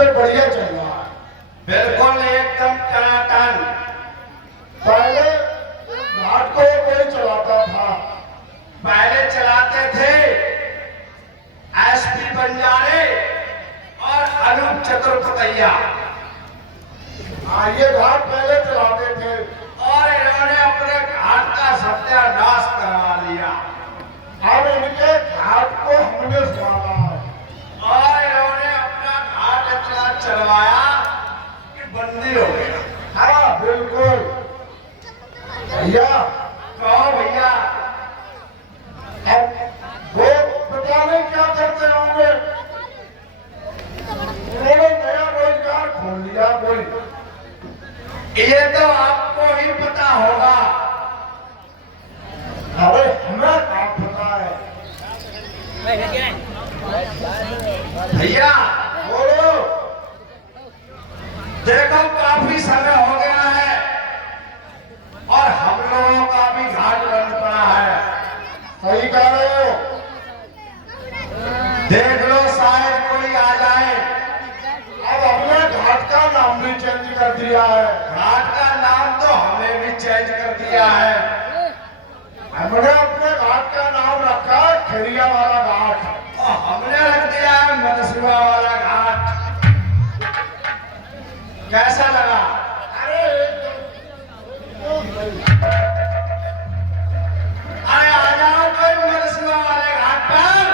सबसे बढ़िया चल रहा है। बिल्कुल एकदम टनाटन। पहले घाट को कोई चलाता था? पहले चलाते थे एसपी बंजारे और अनूप चतुर्पतैया। हाँ, ये घाट पहले चलाते थे और इन्होंने अपने घाट का सत्यानाश करवा लिया। अब इनके घाट को हमने संभाला है और इन्होंने अपना घाट इतना चलवाया कि बंदी हो गया। हाँ बिल्कुल। भैया कहो भैया, अब वो पता नहीं क्या करते होंगे, उन्होंने नया रोजगार खोल लिया कोई। ये तो आपको ही पता होगा। अरे हमें क्या पता है? भैया बोलो। देखो काफी समय हो गया है और हम लोगों का भी घाट बंद पड़ा है। सही कह रहे हो। देख लो शायद कोई आ जाए। अब हमने घाट का नाम भी चेंज कर दिया है। घाट का नाम तो हमने भी चेंज कर दिया है। हमने अपने घाट का नाम रखा है खेरिया वाला घाट, और हमने रख दिया है मदसुआ वाला घाट। कैसा लगा? अरे अरे आ जाओ कोई मदसुआ वाले घाट पर।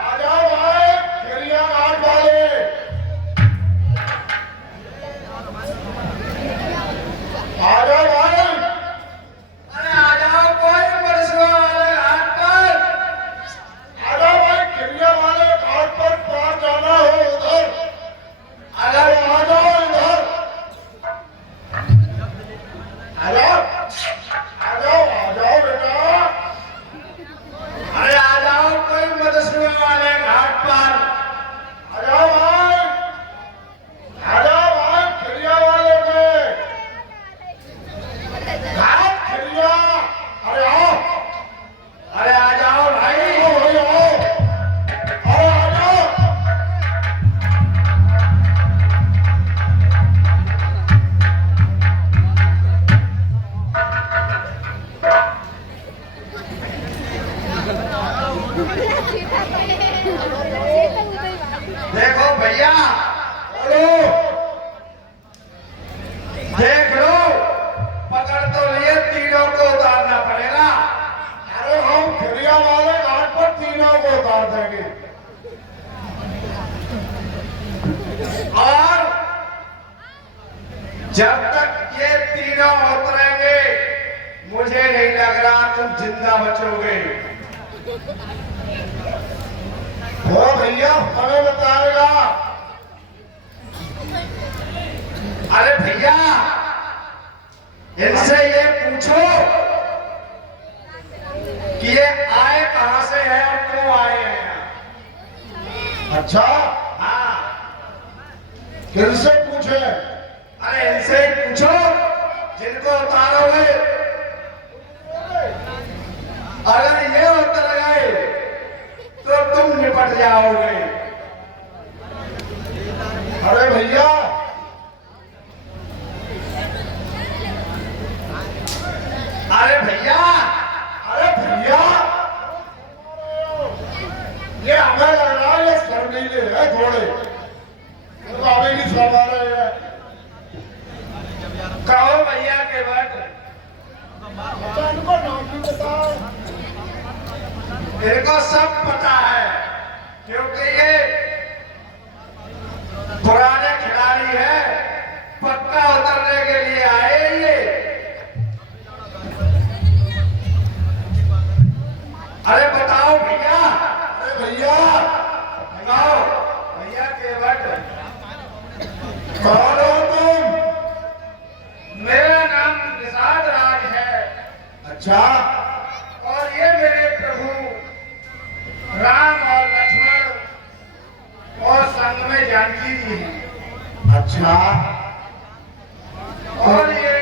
आ जाओ भाई खेरिया घाट वाले। आ जाओ भाई। अरे आ जाओ कोई मदसुआ वाले घाट पर। आ जाओ भाई खेरिया वाले घाट पर पार जाना हो उधर। अगर आ जाओ इधर। आ जाओ आ जाओ आ जाओ बेटा। अरे आ जाओ कोई मदसुआ वाले घाट पर। आ जाओ भाई। आ जाओ भाई खेरिया वाले में घाट खेरिया। अरे आओ। अरे आ जाओ भाई। आओ भाई आओ। अरे आ जाओ। देखो भैया, बोलो। देख लो, पकड़ तो लिए, तीनों को उतारना पड़ेगा। अरे हम खेरिया वाले घाट पर तीनों को उतार देंगे। और जब तक ये तीनों उतरेंगे मुझे नहीं लग रहा तुम जिंदा बचोगे। वो भैया हमें बताएगा। अरे भैया, इनसे ये पूछो कि ये आए कहां से हैं और क्यों आए हैं। अच्छा, हाँ, किनसे पूछे? अरे इनसे ही पूछो जिनको उतारोगे। अगर ये उतर गए तो तुम निपट जाओगे। अरे भैया, अरे भैया, अरे भैया, ये हमें लग रहा है ये शर्मीले है थोड़े, तो अभी नहीं समझा रहे हैं। कहो भैया के बट। अच्छा, इनको नाम भी बताओ। इनको सब पता है क्योंकि ये पुराने खिलाड़ी है। पक्का उतरने के लिए आए ये। अरे बताओ भैया। अरे भैया, बताओ भैया के बट। कौन हो तुम? मेरा नाम निषाद राज है। अच्छा, और ये मेरे प्रभु राम और लक्ष्मण और संग में जानकी जी हैं। अच्छा, और ये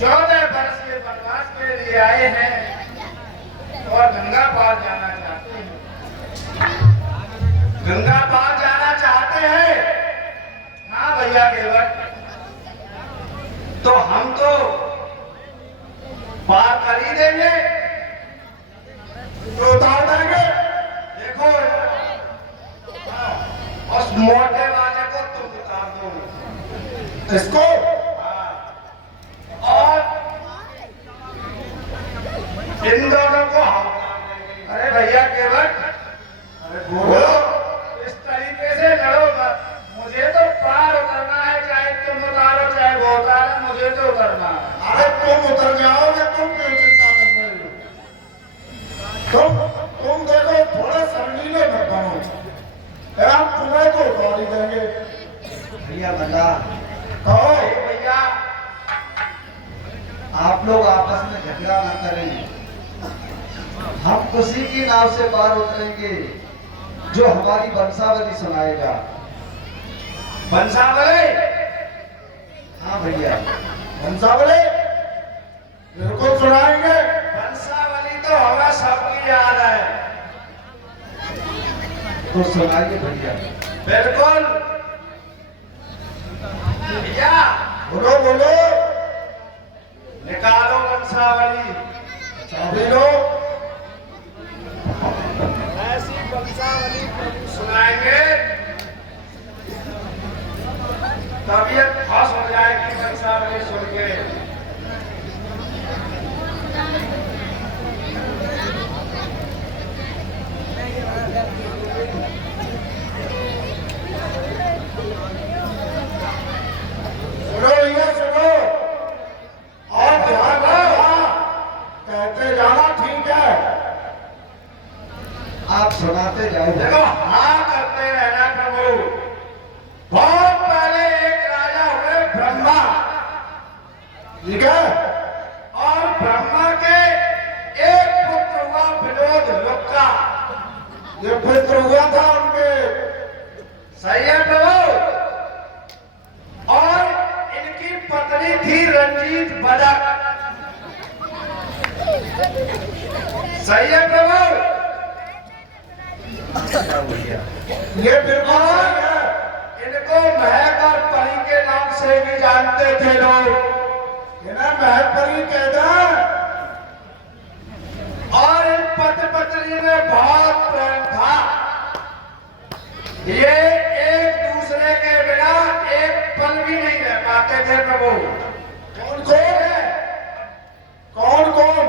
14 वर्ष के वनवास के लिए आए हैं और गंगा पार जाना चाहते हैं। गंगा पार जाना चाहते चाहते हैं। हाँ भैया केवट, तो हम तो पार कर ही देंगे, तो उतार देंगे। देखो उस मोटे वाले को तुम उतार दो, इसको और इन दोनों को हम उतार देंगे। अरे भैया केवट, अरे बोलो। इस तरीके से लड़ो मत, मुझे तो पार उतरना है, चाहे तुम उतारो चाहे वो उतारे, मुझे तो उतरना है। अरे तुम उतर जाओगे, तुम क्यों चिंता कर रहे हो? तुम देखो, थोड़े शर्मीले मत बनो, हम तुम्हें तो उतार ही देंगे। भैया बंदा, कहो। भैया आप लोग आपस में झगड़ा न करें, हम खुशी की नाव से पार उतरेंगे जो हमारी वंशावली सुनाएगा। बंसावली, हाँ भैया, हंसावले बिल्कुल सुनाएंगे। बंसावली तो हमें सबकी याद है। तो सुनाइए भैया। बिल्कुल भैया, बोलो बोलो। निकालो बंसावली। चाबी लो। ऐसी बंसावली सुनाएंगे, तबीयत खास हो जाएगी बंसावली सुन के। सुनो भैया सुनो, और ध्यान रखना, कहते जाना, ठीक है? आप सुनाते जाओ। देखो हाँ करते रहना प्रभु। बहुत पहले एक राजा हुए ब्रह्मा, ठीक है? और ब्रह्मा के एक पुत्र हुआ विनोद लुक्का। ये पुत्र हुआ था उनके। सही है प्रभु। और इनकी पत्नी थी रंजीत बदक। सही है प्रभु। ये बिल्कुल सही है। इनको महक और परी के नाम से भी जानते थे लोग। इन्हें महपरी कह दे। और इन पति पत्नी में बहुत प्रेम था। ये एक दूसरे के बिना एक पल भी नहीं रह पाते थे प्रभु। कौन कौन? कौन कौन?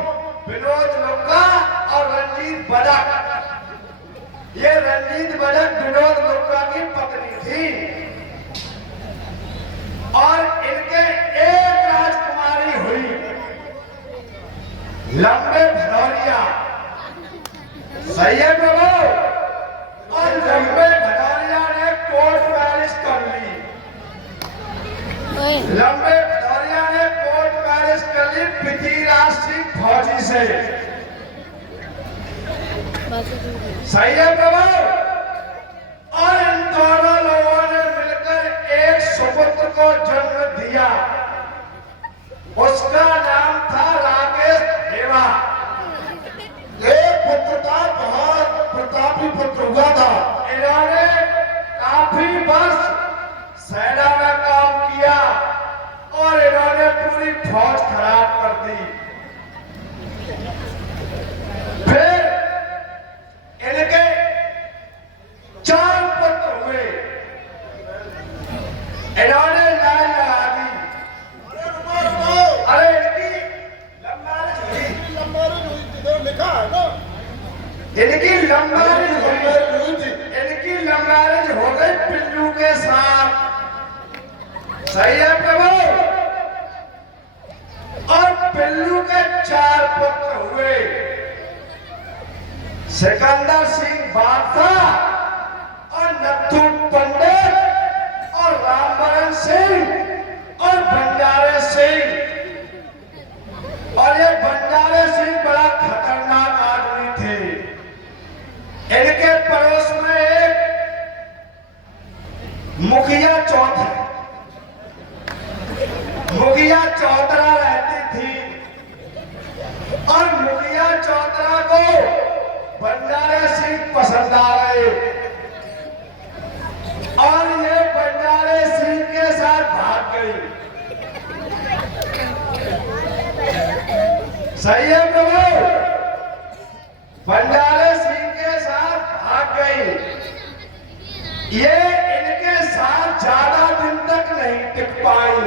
विनोद लुक्का और रंजीत बदक। ये रंजीत बदक विनोद लुक्का की पत्नी थी। और इनके एक राजकुमारी हुई, लंबे भदौरिया। सही है प्रभु। और लंबे भदौरिया ने कोर्ट मैरिज कर ली। लंबे भदौरिया ने कोर्ट मैरिज कर ली पृथ्वीराज सिंह फौजी से। सही है प्रभु। और इन दोनों लोगों ने मिलकर एक सुपुत्र को जन्म दिया। उसका नाम था राकेश देवा। एक पुत्र था, बहुत प्रतापी पुत्र हुआ था। इन्होंने काफी वर्ष सेना में काम किया और इन्होंने पूरी फौज खराब कर दी। फिर इनके 4 पुत्र हुए। इन्होंने लाइन लगा दी। अरे इनकी लंबाई हुई। लिखा है ना? इनकी लंबाई हुई थी। इनकी लंबाई हो गई पिल्लू के साथ। सही है प्रभु। और पिल्लू के 4 पुत्र हुए, सिकंदर सिंह बादशाह और नत्थू पंडित और रामबरन सिंह और बंजारे सिंह। और ये बंजारे सिंह बड़ा खतरनाक आदमी थे। इनके पड़ोस में एक मुखिया चौधरा रहती थी। और मुखिया चौधरा को बंजारे सिंह पसंद आ गए। और गई। सही है प्रभु, बंजारे सिंह के साथ भाग गई। ये इनके साथ ज्यादा दिन तक नहीं टिक पाई।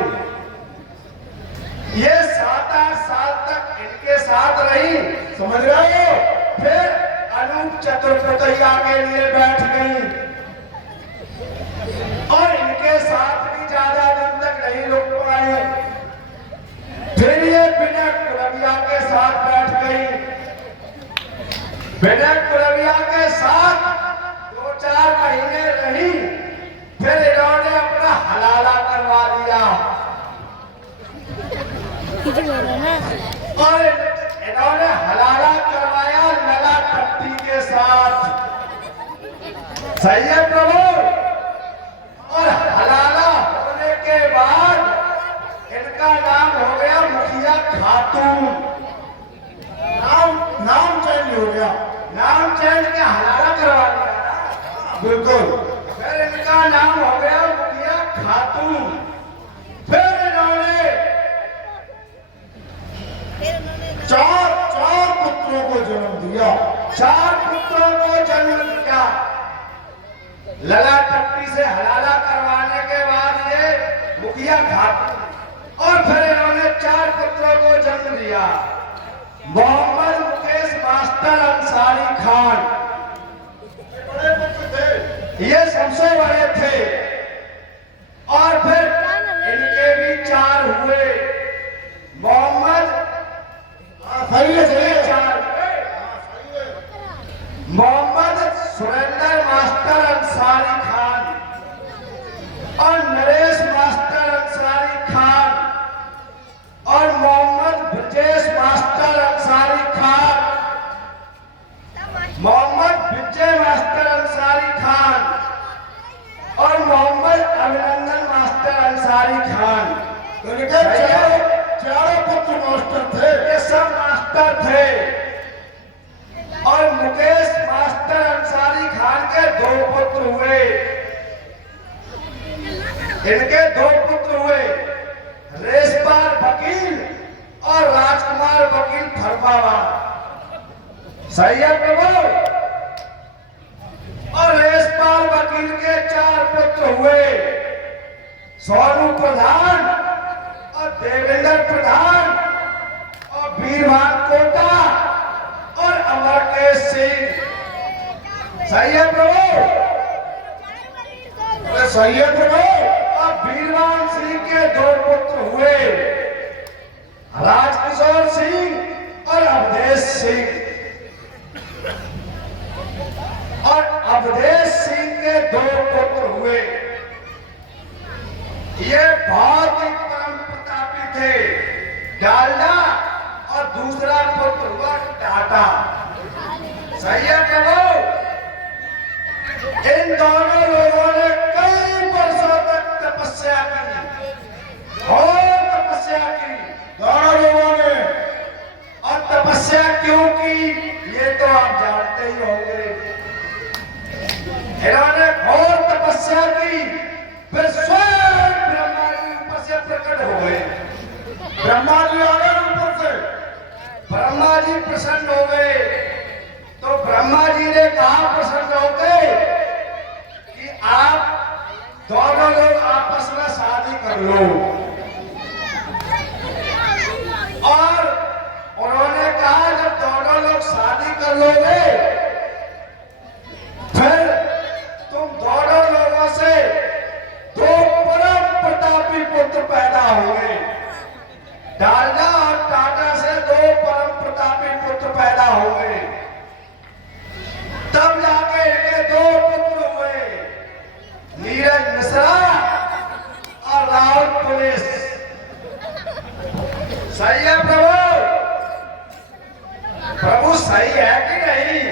ये 7-8 साल तक इनके साथ रही, समझ रहे हो। फिर अनूप चतुर्वेदिया के लिए बैठ गई और इनके साथ भी ज्यादा दिन तक नहीं रुक पाए। फिर ये विनय कुरविया के साथ बैठ गई। विनय कुरविया के साथ 2-4 महीने रही, फिर इन्होंने अपना हलाला करवा लिया और इन्होंने हलाला करवाया लला टट्टी के साथ। सही है प्रभु। और हलाला होने के बाद इनका नाम हो गया मुखिया खातून। नाम चेंज हो गया। नाम चेंज के हलाला करवा लिया। बिल्कुल। फिर इनका नाम हो गया मुखिया खातून। फिर इन्होंने चार पुत्रों को जन्म दिया। 4 पुत्रों को जन्म दिया। लला टप्पी से हलाला करवाने के बाद ये मुखिया खातून और फिर इन्होंने 4 पुत्रों को जन्म दिया। मोहम्मद मुकेश मास्टर अंसारी खान, बड़े पुत्र थे। ये सबसे बड़े थे। और फिर इनके भी 4 हुए। मोहम्मद सही है, सही है। 4 मोहम्मद सुरेंद्र मास्टर अंसारी खान और नरेश मास्टर अंसारी खान और मोहम्मद ब्रजेश मास्टर अंसारी खान, मोहम्मद विजय मास्टर अंसारी खान और मोहम्मद अभिनंदन मास्टर अंसारी खान। इनके चारों पुत्र मास्टर थे। ये सब मास्टर थे। और मुकेश मास्टर अंसारी खान के 2 पुत्र हुए। इनके 2 पुत्र हुए, रेशपाल वकील और राजकुमार वकील फरमावान। सही है प्रभु। और रेशपाल वकील के 4 पुत्र हुए, सोनू प्रधान और देवेंद्र प्रधान और वीरभान कोटा और अमरकेश सिंह। सही है प्रभु। सही है प्रभु। और वीरभान सिंह के 2 पुत्र हुए, राजकिशोर सिंह और अवधेश सिंह। और अवधेश सिंह के 2 पुत्र हुए। ये बहुत ही परम प्रतापी थे, डालडा और दूसरा पुत्र हुआ टाटा। सही है प्रभु। इन दोनों लोगों ने कई वर्षों तक तपस्या की, और तपस्या की दोनों लोगों ने। और तपस्या क्यों की ये तो आप जानते ही होंगे। इन्होंने घोर तपस्या की, फिर स्वयं ब्रह्मा जी ऊपर से प्रकट हो गए। ब्रह्मा जी आ गए ऊपर से। ब्रह्मा जी प्रसन्न हो गए। तो ब्रह्मा जी ने कहा प्रसन्न हो गए कि आप दोनों लोग आपस में शादी कर लो। और उन्होंने कहा जब दोनों लोग शादी कर लोगे फिर तुम दोनों लोगों से 2 परम प्रतापी पुत्र पैदा हुए। डालडा और टाटा से 2 परम प्रतापी पुत्र पैदा हुए। तब जाके इनके 2 पुत्र हुए, नीरज मिश्रा और राहुल पुलिस। सही है प्रभु। प्रभु सही है कि नहीं?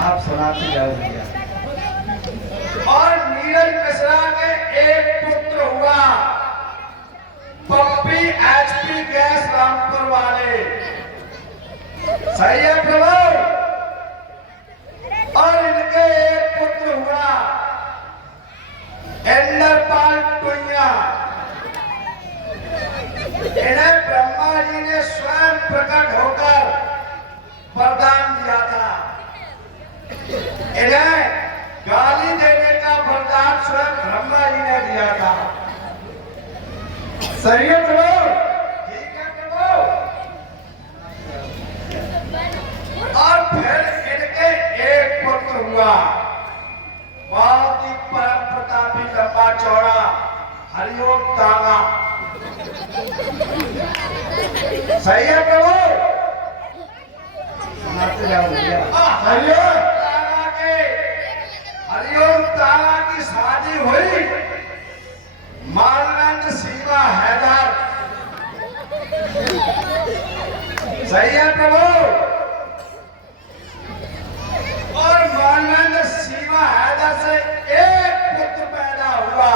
आप सुनाते जाओ भैया। और नीरज मिश्रा के 1 पुत्र हुआ, पप्पी एचपी गैस रामपुर वाले। सही है प्रभु। और इनके 1 पुत्र हुआ, इंदर पाल टुइया, इन्हें ब्रह्मा जी ने स्वयं प्रकट होकर वरदान दिया था। इन्हें गाली देने का वरदान स्वयं ब्रह्मा जी ने दिया था। सही है प्रभु। ठीक है प्रभु। और फिर इनके एक पुत्र हुआ, बहुत ही परम प्रतापी, लंबा चौड़ा, हरिओम तांगा। सही है प्रभु। सुनाते जाओ भैया। सही है। तांगा के हरिओम तांगा की शादी हुई मानवंत सीमा हैदर। सही है प्रभु। और मानवंत सीमा हैदर से एक पुत्र पैदा हुआ,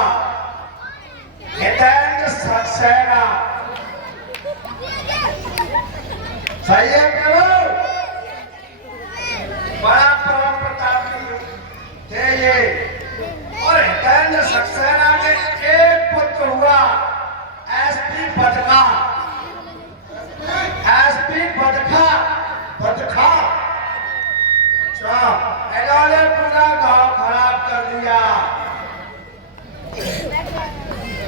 हितेंद्र सक्सेना। सही है प्रभु। बड़ा परम प्रतापी थे ये। और हितेंद्र सक्सेना के एक पुत्र हुआ, एसपी बदखा। एसपी बदखा। बदखा। अच्छा। इन्होंने पूरा गांव खराब कर दिया।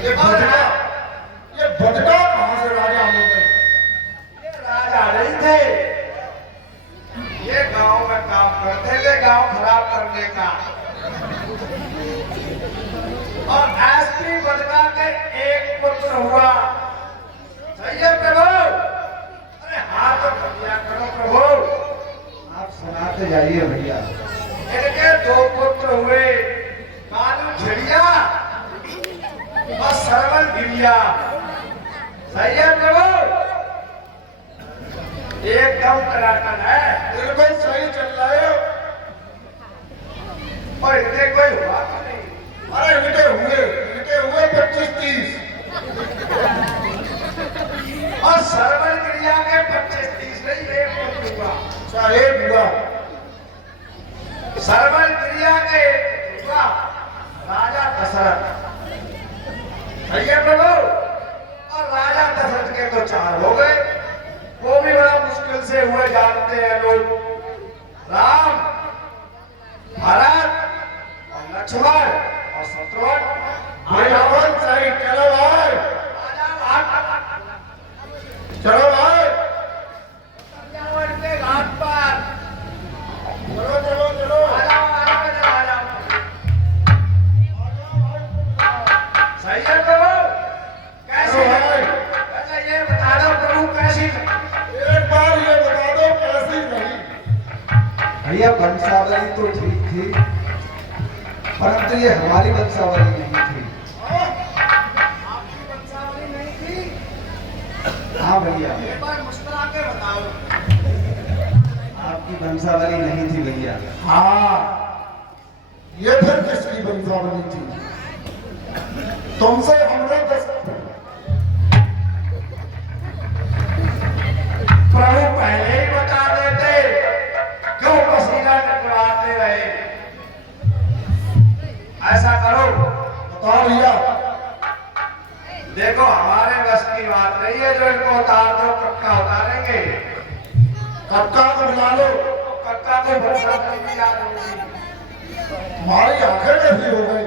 ये बदका कहां से राजा हो गए? ये राजा नहीं थे, ये गांव में काम करते थे, गांव खराब करने का। और एसपी बदका के एक पुत्र हुआ। सही है प्रभु। अरे हाथ तो कब्जा करो प्रभु। आप सुनाते जाइए भैया। इनके दो पुत्र हुए, कालू झिड़िया और सरवल गिरिया। सही है प्रभु। एकदम टनाटन है। बिल्कुल सही चल रहा है। और इनके कोई हुआ तो नहीं। अरे इनके हुए 25-30। और सरवल गिरिया के 25-30 नहीं, एक पुत्र हुआ। अच्छा, एक हुआ। सरवल गिरिया के एक पुत्र हुआ, राजा दशरथ। सही है प्रभु। और राजा दशरथ के तो 4 हो गए, वो भी बड़ा मुश्किल से हुए, जानते हैं लोग। राम, भरत और लक्ष्मण और शत्रुघ्न। बिल्कुल सही। चलो भाई, चलो भाई, के घाट पर चलो चलो चलो। सही है प्रभु। कैसी चलो है? भाई, अच्छा ये बता दो प्रभु, कैसी एक बार ये बता दो कैसी रही? भैया वंशावली तो ठीक थी, परंतु ये हमारी वंशावली नहीं थी। आपकी वंशावली नहीं थी? हाँ भैया, एक बार मुस्कुरा के बताओ। आपकी वंशावली नहीं थी भैया। हाँ, ये फिर किसकी वंशावली थी? तुमसे हमने प्रभु पहले ही बता देते, क्यों पसीना टकराते रहे? ऐसा करो, बता भैया। देखो हमारे बस की बात नहीं है, जो इनको उतार दो, कक्का उतारेंगे। कक्का को बुला लो। कक्का को भरोसा नहीं याद होगी। हमारी आंखें कैसी हो गई?